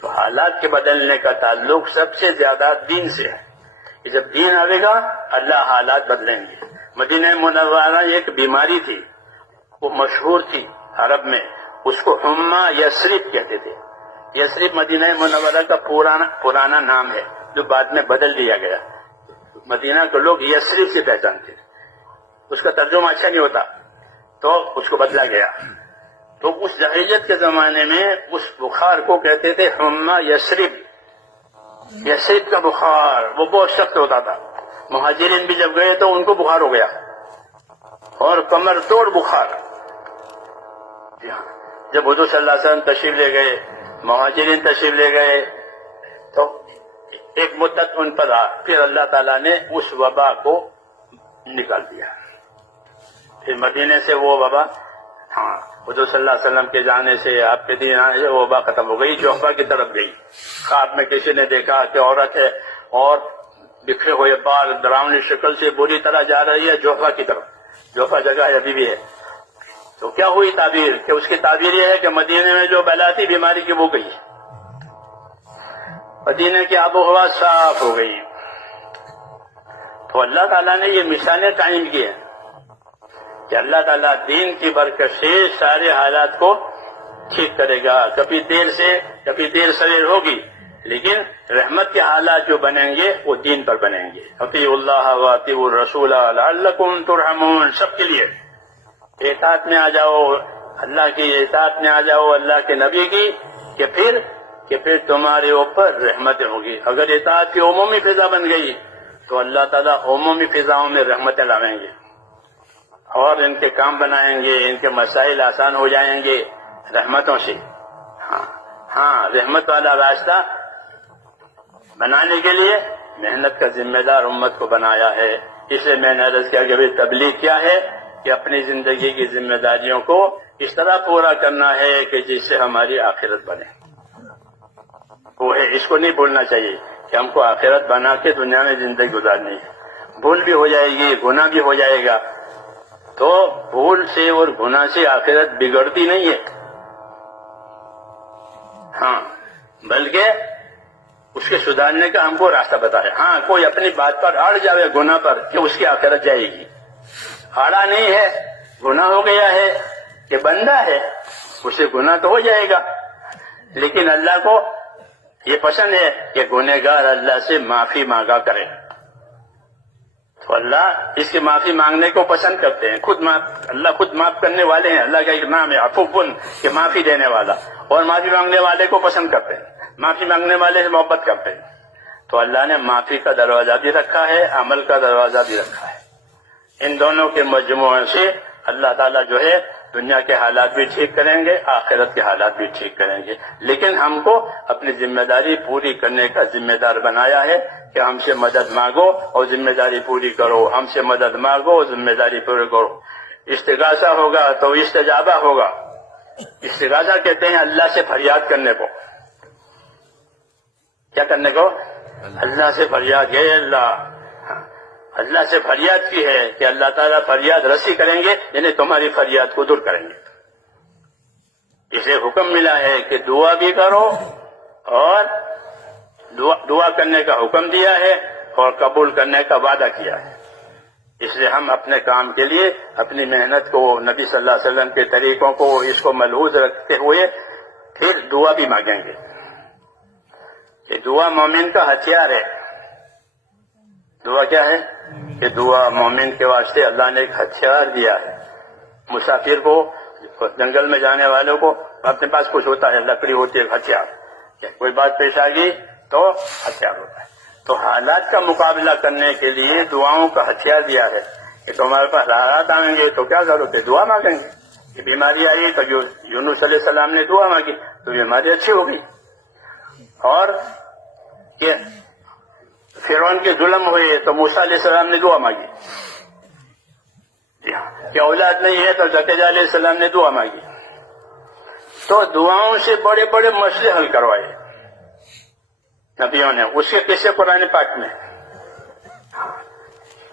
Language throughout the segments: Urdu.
تو حالات کے بدلنے کا تعلق سب سے زیادہ دین سے ہے کہ جب دین آئے گا اللہ حالات بدلیں گے۔ مدینہ منورہ ایک بیماری تھی، وہ مشہور تھی عرب میں، اس کو حمہ یثرب کہتے تھے۔ یثرب مدینہ منورہ کا پرانا نام ہے جو بعد میں بدل دیا گیا۔ مدینہ کے لوگ یثرب سے پہچانتے تھے، اس کا ترجمہ اچھا نہیں ہوتا تو اس کو بدلا گیا۔ تو اس جاہلیت کے زمانے میں اس بخار کو کہتے تھے حمہ یثرب، یثرب کا بخار، وہ بہت سخت ہوتا تھا۔ مہاجرین بھی جب گئے تو ان کو بخار ہو گیا، اور کمر توڑ بخار۔ جب حضور صلی اللہ علیہ وسلم تشریف لے گئے، مہاجرین تشریف لے گئے، تو ایک مدت ان پر آ، پھر اللہ تعالیٰ نے اس وبا کو نکال دیا۔ پھر مدینے سے وہ وبا، حضور صلی اللہ علیہ وسلم کے جانے سے، آپ کے دین آنے سے وہ وبا ختم ہو گئی، جوفہ کی طرف گئی۔ خواب میں کسی نے دیکھا کہ عورت ہے اور بکھرے ہوئے بال، ڈراؤنی شکل سے بری طرح جا رہی ہے جوفہ کی طرف۔ جوفہ جگہ ابھی بھی ہے۔ تو کیا ہوئی تعبیر؟ کہ اس کی تعبیر یہ ہے کہ مدینے میں جو بلا تھی بیماری کی وہ گئی، مدینے کی آب و ہوا صاف ہو گئی۔ تو اللہ تعالیٰ نے یہ مثالیں قائم کی ہیں کہ اللہ تعالیٰ دین کی برکت سے سارے حالات کو ٹھیک کرے گا۔ کبھی دیر سویر ہوگی، لیکن رحمت کے حالات جو بنیں گے وہ دین پر بنیں گے۔ اطیعوا اللہ واطیعوا الرسول لعلکم ترحمون، سب کے لیے اطاعت میں آ جاؤ، اللہ کی اطاعت میں آ جاؤ، اللہ کے نبی کی، کہ پھر تمہارے اوپر رحمتیں ہوگی۔ اگر اطاعت کی عمومی فضا بن گئی تو اللہ تعالیٰ عمومی فضاؤں میں رحمتیں لائیں گے، اور ان کے کام بنائیں گے، ان کے مسائل آسان ہو جائیں گے رحمتوں سے۔ ہاں رحمت والا راستہ بنانے کے لیے محنت کا ذمہ دار امت کو بنایا ہے۔ اس لیے میں نے عرض کیا کہ تبلیغ کیا ہے کہ اپنی زندگی کی ذمہ داریوں کو اس طرح پورا کرنا ہے کہ جس سے ہماری آخرت بنے۔ وہ ہے، اس کو نہیں بھولنا چاہیے کہ ہم کو آخرت بنا کے دنیا میں زندگی گزارنی ہے۔ بھول بھی ہو جائے گی، گناہ بھی ہو جائے گا، تو بھول سے اور گناہ سے آخرت بگڑتی نہیں ہے، بلکہ اس کے سدھارنے کا ہم کو راستہ بتایا۔ کوئی اپنی بات پر اڑ جائے گناہ پر کہ اس کی آخرت جائے گی، اڑا نہیں ہے، گناہ ہو گیا ہے کہ بندہ ہے، اسے گناہ تو ہو جائے گا، لیکن اللہ کو یہ پسند ہے کہ گنہگار اللہ سے معافی مانگا کرے۔ تو اللہ اس کی معافی مانگنے کو پسند کرتے ہیں، اللہ خود معاف کرنے والے ہیں۔ اللہ کا ایک نام ہے عفو کہ معافی دینے والا، اور معافی مانگنے والے کو پسند کرتے ہیں، معافی مانگنے والے سے محبت کرتے ہیں۔ تو اللہ نے معافی کا دروازہ بھی رکھا ہے، عمل کا دروازہ بھی رکھا ہے۔ ان دونوں کے مجموعے سے اللہ تعالیٰ جو ہے دنیا کے حالات بھی ٹھیک کریں گے، آخرت کے حالات بھی ٹھیک کریں گے۔ لیکن ہم کو اپنی ذمہ داری پوری کرنے کا ذمہ دار بنایا ہے کہ ہم سے مدد مانگو اور ذمہ داری پوری کرو، ہم سے مدد مانگو اور ذمہ داری پوری کرو۔ استغاثہ ہوگا تو استجابہ ہوگا۔ استغاثہ کہتے ہیں اللہ سے فریاد کرنے کو۔ کیا کرنے کو؟ اللہ سے فریاد ہے، اللہ سے فریاد کی ہے کہ اللہ تعالیٰ فریاد رسی کریں گے، یعنی تمہاری فریاد کو دور کریں گے۔ اسے حکم ملا ہے کہ دعا بھی کرو، اور دعا کرنے کا حکم دیا ہے اور قبول کرنے کا وعدہ کیا ہے۔ اس لیے ہم اپنے کام کے لیے اپنی محنت کو، نبی صلی اللہ علیہ وسلم کے طریقوں کو، اس کو ملحوظ رکھتے ہوئے پھر دعا بھی مانگیں گے کہ دعا مومن کا ہتھیار ہے۔ دعا کیا ہے؟ کہ دعا مومن کے واسطے اللہ نے ایک ہتھیار دیا ہے۔ مسافر کو، جنگل میں جانے والوں کو اپنے پاس کچھ ہوتا ہے، لکڑی ہوتی ہے، ہتھیار، کوئی بات پیش آ گئی تو ہتھیار ہوتا ہے۔ تو حالات کا مقابلہ کرنے کے لیے دعاؤں کا ہتھیار دیا ہے کہ تمہارے پاس حالات آئیں گے تو کیا ضرورت ہے؟ دعا مانگیں گے۔ کہ بیماری آئی تو یونس علیہ السلام نے دعا مانگی تو بیماری اچھی ہو گئی، اور کہ فرعون کے ظلم ہوئے تو موسیٰ علیہ السلام نے دعا مانگی، کہ اولاد نہیں ہے تو زکریا علیہ السلام نے دعا مانگی۔ تو دعاؤں سے بڑے بڑے مسئلے حل کروائے نبیوں نے۔ اس کے قصے قرآن پاک میں،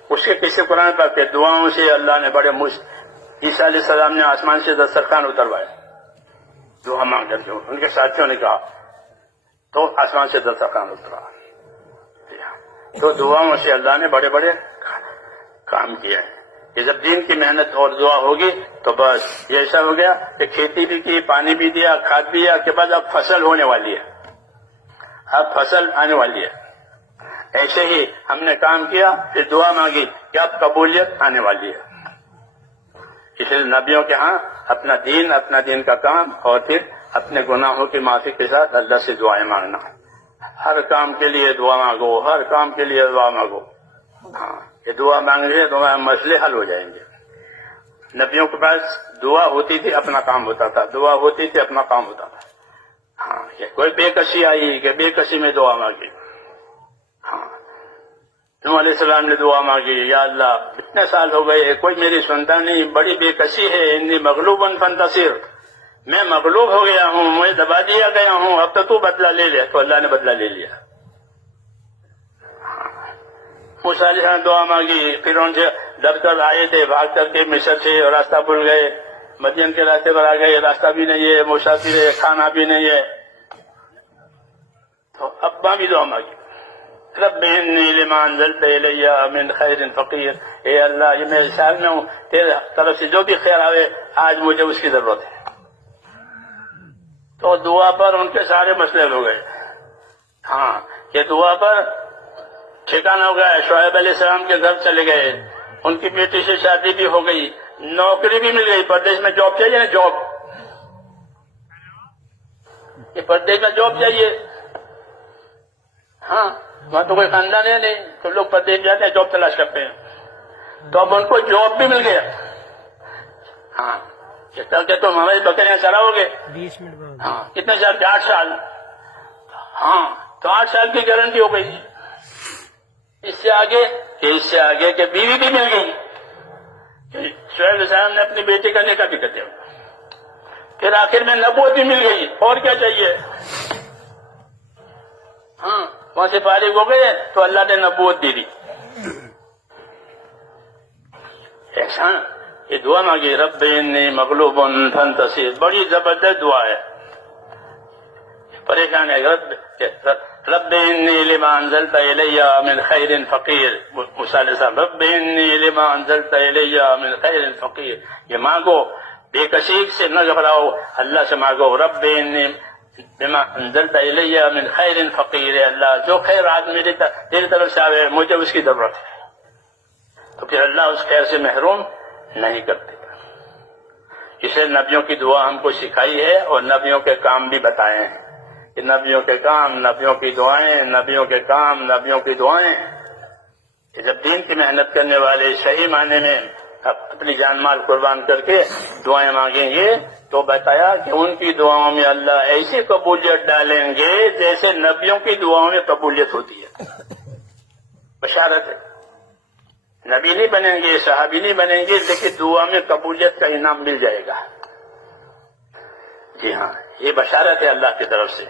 اس کے قصے قرآن پاک کے دعاؤں سے اللہ نے بڑے عیسیٰ علیہ السلام نے آسمان سے دسترخوان اتروایا، دعا مانگ کر کے۔ ان کے ساتھیوں نے کہا تو آسمان سے دسترخوان اترا. تو دعاؤں سے اللہ نے بڑے بڑے کام کیا ہے. کہ جب دین کی محنت اور دعا ہوگی تو بس یہ ایسا ہو گیا کہ کھیتی بھی کی، پانی بھی دیا، کھاد بھی دیا، کے بعد اب فصل ہونے والی ہے، اب فصل آنے والی ہے. ایسے ہی ہم نے کام کیا، پھر دعا مانگی کہ اب قبولیت آنے والی ہے. اس لیے نبیوں کے ہاں اپنا دین کا کام، اور پھر اپنے گناہوں کی معافی کے ساتھ اللہ سے دعائیں مانگنا. ہر کام کے لیے دعا مانگو، ہر کام کے لیے دعا مانگو. ہاں، یہ دعا مانگ گے تو مسئلے حل ہو جائیں گے. نبیوں کے پاس دعا ہوتی تھی، اپنا کام ہوتا تھا، دعا ہوتی تھی، اپنا کام ہوتا تھا. ہاں، کوئی بے کسی آئی کہ بے کسی میں دعا مانگی. ہاں، نوح علیہ السلام نے دعا مانگی، یا اللہ اتنے سال ہو گئے کوئی میری سنتا نہیں، بڑی بے کسی ہے، انی مغلوب فانتصر، میں مغلوب ہو گیا ہوں، مجھے دبا دیا گیا ہوں، اب تو بدلہ لے لے. تو اللہ نے بدلہ لے لیا. موسیٰ علیہ السلام دعا مانگی، پھر ان سے ڈر کر آئے تھے، بھاگ کر کے مصر سے، راستہ بھول گئے، مدین کے راستے پر آ گئے، راستہ بھی نہیں ہے، مسافر ہے، کھانا بھی نہیں ہے. تو ابا بھی دعا مانگی، رب انی لما انزلت الی من خیر فقیر، اے اللہ یہ میں سال میں ہوں، تیرے طرف سے جو بھی خیر آئے آج مجھے اس کی ضرورت ہے. تو دعا پر ان کے سارے مسئلے ہو گئے. ہاں، یہ دعا پر ٹھکانہ ہو گیا. شعیب علیہ السلام کے گھر چلے گئے، ان کی بیٹی سے شادی بھی ہو گئی، نوکری بھی مل گئی. پردیش میں جاب چاہیے نا، جاب، یہ پردیش میں جاب چاہیے. ہاں، وہاں تو کوئی خاندان ہے نہیں، تو لوگ پردیش جاتے ہیں، جاب تلاش کرتے ہیں. تو اب ان کو جاب بھی مل گیا. ہاں، کہ تم ہماری بکریاں چراؤ گے. 20 منٹ بعد. ہاں، کتنے سال کے؟ 8 سال. ہاں، تو 8 سال کی گارنٹی ہو گئی. اس سے آگے کہ بیوی بھی مل گئی. شعیب علیہ السلام نے اپنی بیٹی کا نکاح بھی کر دیا. پھر آخر میں نبوت بھی مل گئی. اور کیا چاہیے؟ ہاں، وہاں سے فارغ ہو گئے تو اللہ نے نبوت دے دی. ایسا یہ دعا مانگی، رب انی مغلوب فانتصر، بڑی زبردست دعا ہے. پریشان ہے، رب انی لما انزلت الی من خیر فقیر. موسیٰ علیہ السلام، رب انی لما انزلت الی من خیر فقیر. یہ مانگو، بے کسی سے نہ گھبراؤ، اللہ سے مانگو. رب انی لما انزلت الی من خیر فقیر، اللہ جو خیر آج تیری طرف سے آئے مجھے اس کی ضرورت ہے. تو پھر اللہ اس خیر سے محروم نہیں کرتے. اسے نبیوں کی دعا ہم کو سکھائی ہے، اور نبیوں کے کام بھی بتائے ہیں کہ نبیوں کے کام، نبیوں کی دعائیں، نبیوں کے کام، نبیوں کی دعائیں. کہ جب دین کی محنت کرنے والے صحیح معنی میں اپنی جان مال قربان کر کے دعائیں مانگیں گے، تو بتایا کہ ان کی دعاؤں میں اللہ ایسی قبولیت ڈالیں گے جیسے نبیوں کی دعاؤں میں قبولیت ہوتی ہے. بشارت ہے. نبی نہیں بنیں گے، صحابی نہیں بنیں گے، لیکن دعا میں قبولیت کا انعام مل جائے گا. جی ہاں، یہ بشارت ہے اللہ کی طرف سے.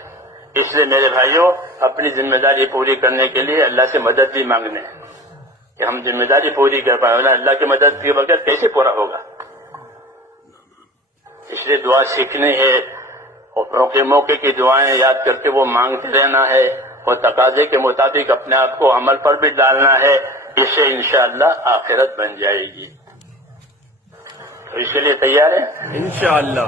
اس لیے میرے بھائیوں، اپنی ذمہ داری پوری کرنے کے لیے اللہ سے مدد بھی مانگنے کہ ہم ذمہ داری پوری کر پائیں. اللہ کی مدد کے بغیر کیسے پورا ہوگا؟ اس لیے دعا سیکھنی ہے، اور موقع کی دعائیں یاد کر کے وہ مانگتے رہنا ہے، اور تقاضے کے مطابق اپنے آپ کو عمل پر بھی ڈالنا ہے. اس سے انشاءاللہ آخرت بن جائے گی. تو اس کے لیے تیار ہیں؟ انشاءاللہ.